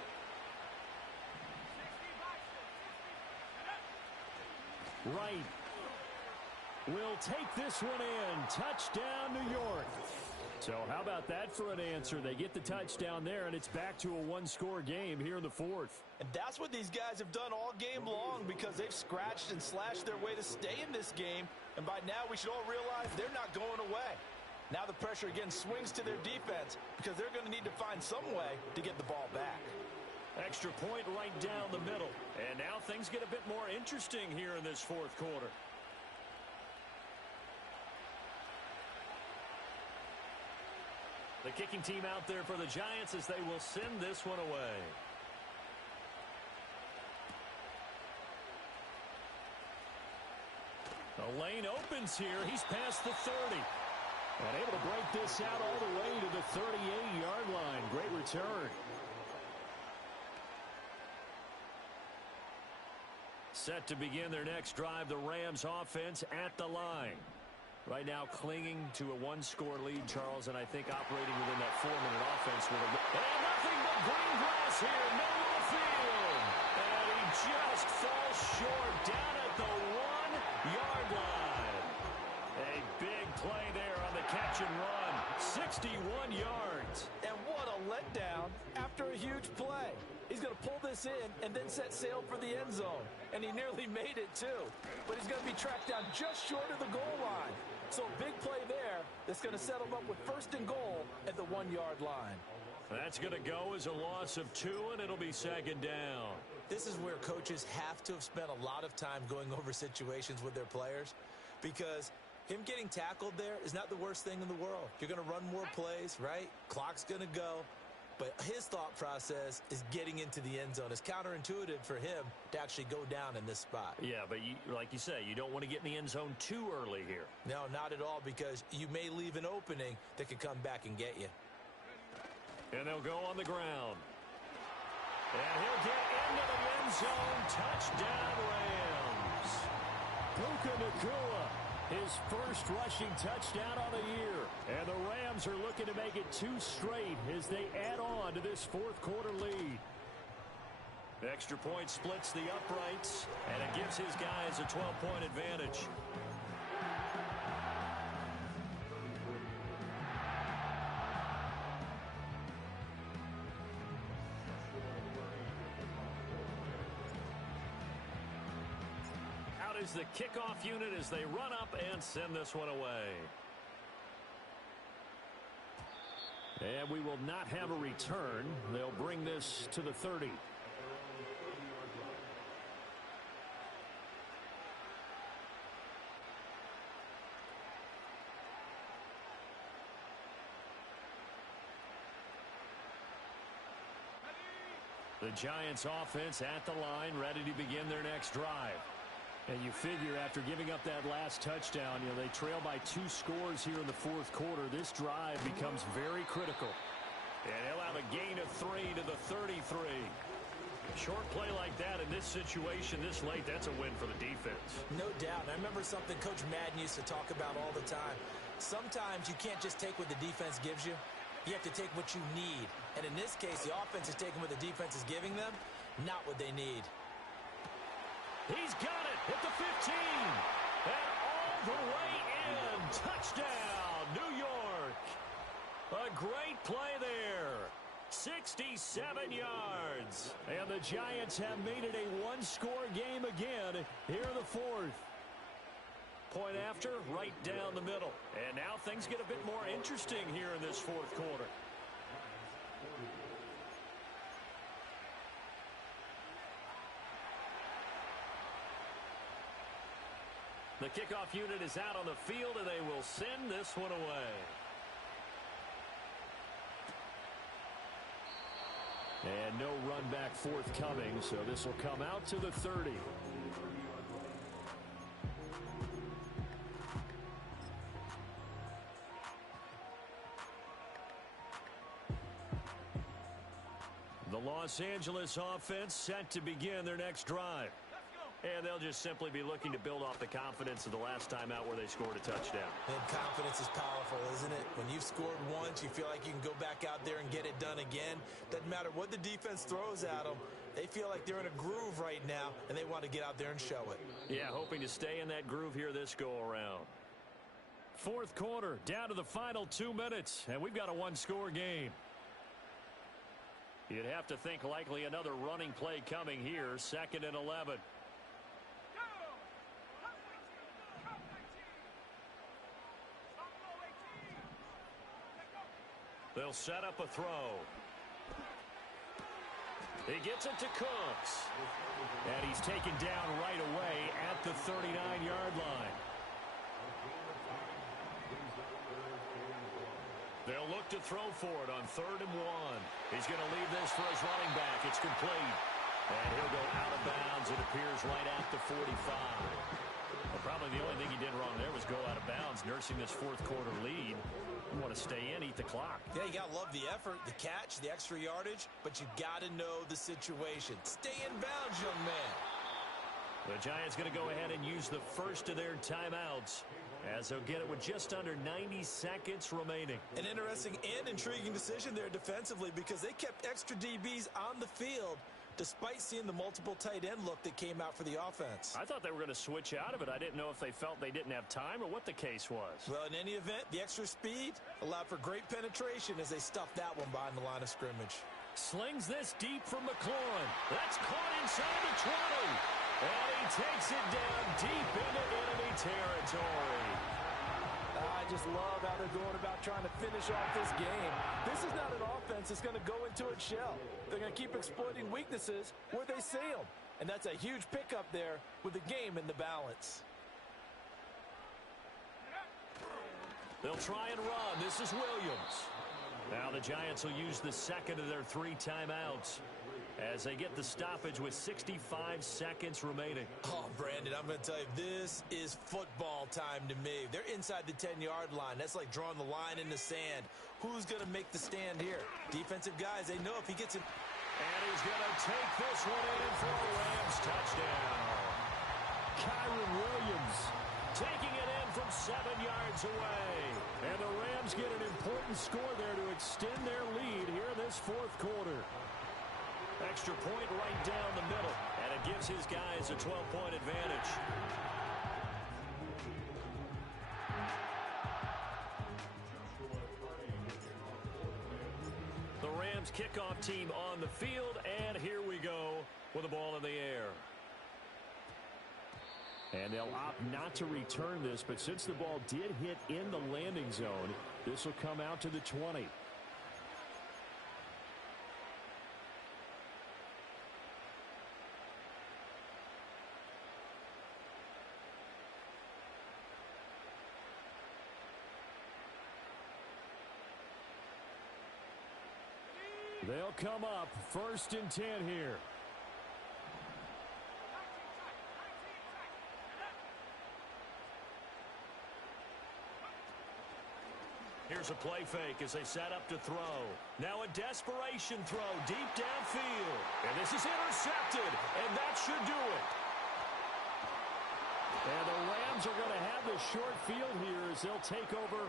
Right will take this one in. Touchdown, New York. So how about that for an answer? They get the touchdown there, and it's back to a 1-score game here in the 4th. And that's what these guys have done all game long because they've scratched and slashed their way to stay in this game. And by now, we should all realize they're not going away. Now the pressure again swings to their defense because they're going to need to find some way to get the ball back. Extra point right down the middle. And now things get a bit more interesting here in this 4th quarter. The kicking team out there for the Giants as they will send this one away. The lane opens here. He's past the 30. And able to break this out all the way to the 38-yard line. Great return. Set to begin their next drive, the Rams offense at the line. Right now clinging to a 1-score lead, Charles, and I think operating within that 4-minute offense. And nothing but green grass here, middle of the field. And he just falls short down at the 1-yard line. A big play there on the catch and run. 61 yards. And what a letdown after a huge play. He's going to pull this in and then set sail for the end zone. And he nearly made it, too. But he's going to be tracked down just short of the goal line. So a big play there that's going to set him up with 1st and goal at the 1-yard line. That's going to go as a loss of 2, and it'll be 2nd down. This is where coaches have to have spent a lot of time going over situations with their players because him getting tackled there is not the worst thing in the world. You're going to run more plays, right? Clock's going to go. But his thought process is getting into the end zone. It's counterintuitive for him to actually go down in this spot. Yeah, but like you say, you don't want to get in the end zone too early here. No, not at all, because you may leave an opening that could come back and get you. And they'll go on the ground. And he'll get into the end zone. Touchdown, Rams. Puka Nacua, his first rushing touchdown on the year. And the Rams are looking to make it 2 straight as they add on to this 4th quarter lead. Extra point splits the uprights, and it gives his guys a 12-point advantage. Out is the kickoff unit as they run up and send this one away. And we will not have a return. They'll bring this to the 30. The Giants offense at the line, ready to begin their next drive. And you figure after giving up that last touchdown, they trail by 2 scores here in the 4th quarter. This drive becomes very critical. And he'll have a gain of 3 to the 33. Short play like that in this situation this late, that's a win for the defense. No doubt. I remember something Coach Madden used to talk about all the time. Sometimes you can't just take what the defense gives you. You have to take what you need. And in this case, the offense is taking what the defense is giving them, not what they need. He's got it at the 15. And all the way in. touchdown, New York. A great play there. 67 yards. And the Giants have made it a one-score game again here in the fourth. Point after, right down the middle. And now things get a bit more interesting here in this fourth quarter. The kickoff unit is out on the field, and they will send this one away. And no run back forthcoming, so this will come out to the 30. The Los Angeles offense set to begin their next drive. And they'll just simply be looking to build off the confidence of the last time out where they scored a touchdown. And confidence is powerful, isn't it? When you've scored once, you feel like you can go back out there and get it done again. Doesn't matter what the defense throws at them. They feel like they're in a groove right now, and they want to get out there and show it. Yeah, hoping to stay in that groove here this go-around. Fourth quarter, down to the final 2 minutes, and we've got a one-score game. You'd have to think likely another running play coming here, 2nd and 11. They'll set up a throw. He gets it to Cooks. And he's taken down right away at the 39-yard line. They'll look to throw for it on 3rd and 1. He's going to leave this for his running back. It's complete. And he'll go out of bounds. It appears right at the 45. Well, probably the only thing he did wrong there was go out of bounds, nursing this fourth quarter lead. You want to stay in, eat the clock. Yeah, you got to love the effort, the catch, the extra yardage, but you got to know the situation. Stay in bounds, young man. The Giants going to go ahead and use the first of their timeouts as they'll get it with just under 90 seconds remaining. An interesting and intriguing decision there defensively because they kept extra DBs on the field despite seeing the multiple tight end look that came out for the offense. I thought they were going to switch out of it. I didn't know if they felt they didn't have time or what the case was. Well, in any event, the extra speed allowed for great penetration as they stuffed that one behind the line of scrimmage. Slings this deep from McLaurin. That's caught inside the 20. And he takes it down deep into enemy territory. I just love how they're going about trying to finish off this game. This is not an offense that's going to go into its shell. They're going to keep exploiting weaknesses where they see them. And that's a huge pickup there with the game in the balance. They'll try and run. This is Williams. Now the Giants will use the second of their 3 timeouts as they get the stoppage with 65 seconds remaining. Oh, Brandon, I'm going to tell you, this is football time to me. They're inside the 10-yard line. That's like drawing the line in the sand. Who's going to make the stand here? Defensive guys, they know if he gets it. And he's going to take this one in for a Rams touchdown. Kyron Williams taking it in from 7 yards away. And the Rams get an important score there to extend their lead here in this fourth quarter. Extra point right down the middle, and it gives his guys a 12-point advantage. The Rams kickoff team on the field, and here we go with the ball in the air. And they'll opt not to return this, but since the ball did hit in the landing zone, this will come out to the 20. They'll come up 1st and 10 here. Here's a play fake as they set up to throw. Now a desperation throw deep downfield. And this is intercepted, and that should do it. And the Rams are going to have the short field here as they'll take over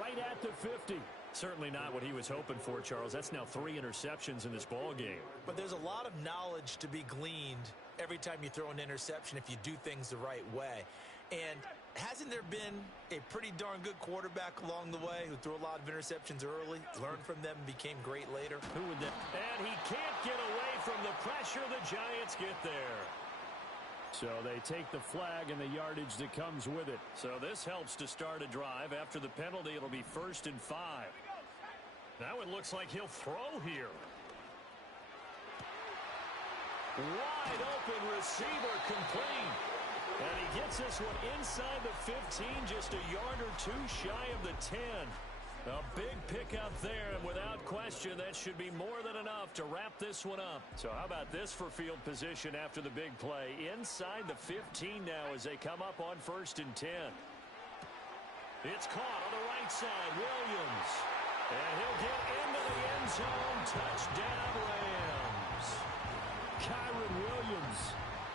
right at the 50. Certainly not what he was hoping for, Charles. That's now 3 interceptions in this ball game. But there's a lot of knowledge to be gleaned every time you throw an interception if you do things the right way. And hasn't there been a pretty darn good quarterback along the way who threw a lot of interceptions early, learned from them, and became great later? Who would that? And he can't get away from the pressure. The Giants get there. So they take the flag and the yardage that comes with it. So this helps to start a drive. After the penalty, it'll be 1st and 5. Now it looks like he'll throw here. Wide open receiver, complete. And he gets this one inside the 15, just a yard or two shy of the 10. A big pickup there, and without question, that should be more than enough to wrap this one up. So how about this for field position after the big play? Inside the 15 now as they come up on 1st and 10. It's caught on the right side, Williams. And he'll get into the end zone. Touchdown, Rams. Kyron Williams,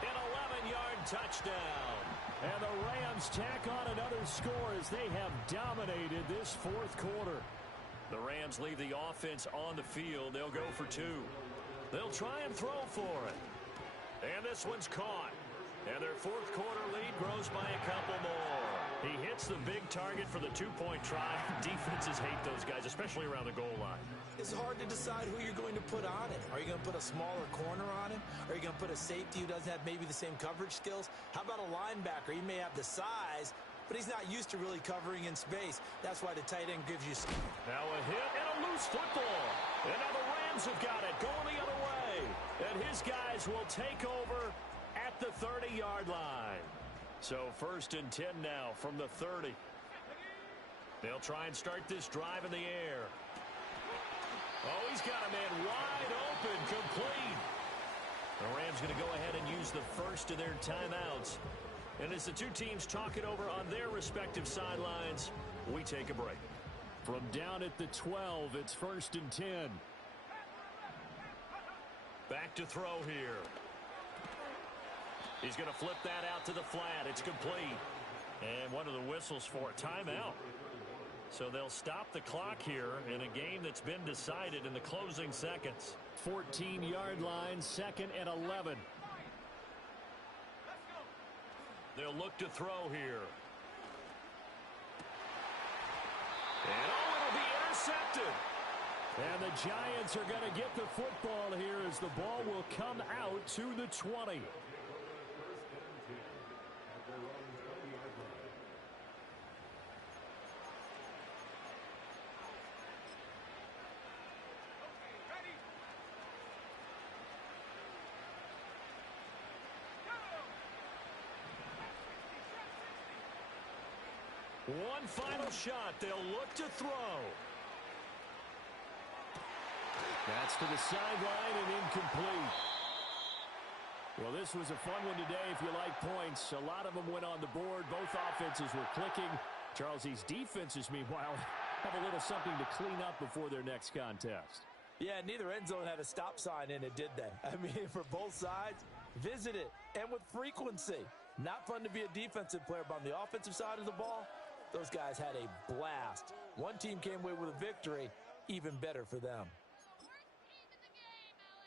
an 11-yard touchdown. And the Rams tack on another score as they have dominated this 4th quarter. The Rams leave the offense on the field. They'll go for 2. They'll try and throw for it. And this one's caught. And their 4th quarter lead grows by a couple more. He hits the big target for the 2-point try. Defenses hate those guys, especially around the goal line. It's hard to decide who you're going to put on it. Are you going to put a smaller corner on him? Are you going to put a safety who doesn't have maybe the same coverage skills? How about a linebacker? He may have the size, but he's not used to really covering in space. That's why the tight end gives you... Now a hit and a loose football. And now the Rams have got it going the other way. And his guys will take over at the 30-yard line. So 1st and 10 now from the 30. They'll try and start this drive in the air. Oh, he's got a man wide open, complete. The Rams going to go ahead and use the first of their timeouts. And as the two teams talk it over on their respective sidelines, we take a break. From down at the 12, it's 1st and 10. Back to throw here. He's going to flip that out to the flat. It's complete. And one of the whistles for a timeout. So they'll stop the clock here in a game that's been decided in the closing seconds. 14-yard line, 2nd and 11. They'll look to throw here. And it'll be intercepted. And the Giants are going to get the football here as the ball will come out to the 20. One final shot. They'll look to throw. That's to the sideline and incomplete. Well, this was a fun one today if you like points. A lot of them went on the board. Both offenses were clicking. Charles, these defenses, meanwhile, have a little something to clean up before their next contest. Yeah, neither end zone had a stop sign in it, did they? I mean, for both sides, visit it, and with frequency. Not fun to be a defensive player, but on the offensive side of the ball, those guys had a blast. One team came away with a victory, even better for them.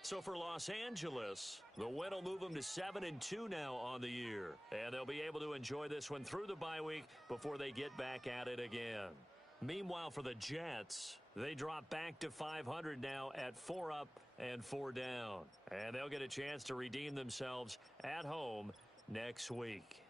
So for Los Angeles, the win will move them to 7-2 now on the year. And they'll be able to enjoy this one through the bye week before they get back at it again. Meanwhile, for the Jets, they drop back to 500 now at 4 up and 4 down. And they'll get a chance to redeem themselves at home next week.